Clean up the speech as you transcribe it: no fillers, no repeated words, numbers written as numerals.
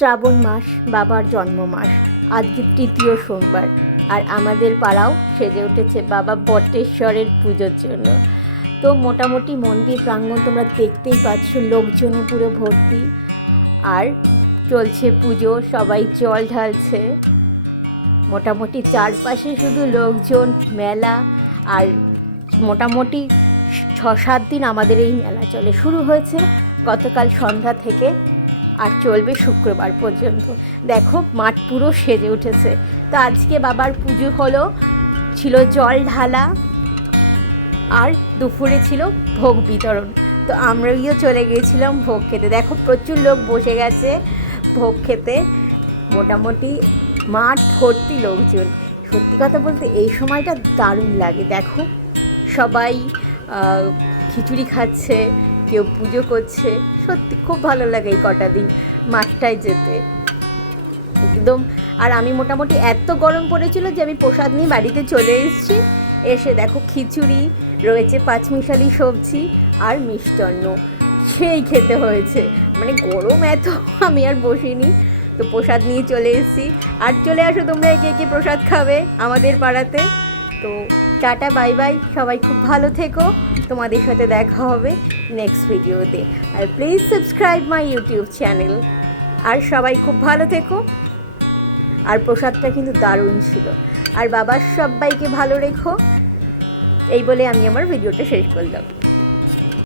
শ্রাবণ মাস, বাবার জন্ম মাস। আজকে তৃতীয় সোমবার, আর আমাদের পাড়াও সেজে উঠেছে বাবা বটেশ্বরের পুজোর জন্য। তো মোটামুটি মন্দির প্রাঙ্গণ তোমরা দেখতেই পাচ্ছ, লোকজনে পুরো ভর্তি। আর চলছে পুজো, সবাই জল ঢালছে। মোটামুটি চারপাশে শুধু লোকজন, মেলা। আর মোটামুটি 6-7 দিন আমাদের এই মেলা চলে। শুরু হয়েছে গতকাল সন্ধ্যা থেকে আর চলবে শুক্রবার পর্যন্ত। দেখো মাঠ পুরো সেজে উঠেছে। তো আজকে বাবার পুজো হলো, ছিল জল ঢালা, আর দুপুরে ছিল ভোগ বিতরণ। তো আমরাও চলে গিয়েছিলাম ভোগ খেতে। দেখো প্রচুর লোক বসে গেছে ভোগ খেতে। মোটামুটি মাঠ ভর্তি লোকজন। সত্যি কথা বলতে এই সময়টা দারুণ লাগে। দেখো সবাই খিচুড়ি খাচ্ছে, কেউ পুজো করছে। সত্যি খুব ভালো লাগে এই কটা দিন মাঠটায় যেতে একদম। আর আমি মোটামুটি এত গরম পড়েছিল যে আমি প্রসাদ নিয়ে বাড়িতে চলে এসেছি। এসে দেখো খিচুড়ি রয়েছে, পাঁচমিশালি সবজি আর মিষ্টান্ন, সেই খেতে হয়েছে। মানে গরম এত, আমি আর বসিনি। তো প্রসাদ নিয়ে চলে এসেছি। আর চলে আসো তোমরা একে একে প্রসাদ খাবে আমাদের পাড়াতে। তো টাটা, বাই বাই, সবাই খুব ভালো থেকো। তোমাদের সাথে দেখা হবে নেক্সট ভিডিওতে। আর please subscribe my YouTube channel. আর সবাই খুব ভালো থেকো। আর প্রসাদটা কিন্তু দারুণ ছিল। আর বাবার সবাইকে ভালো রেখো, এই বলে আমি আমার ভিডিওটা শেষ করলাম।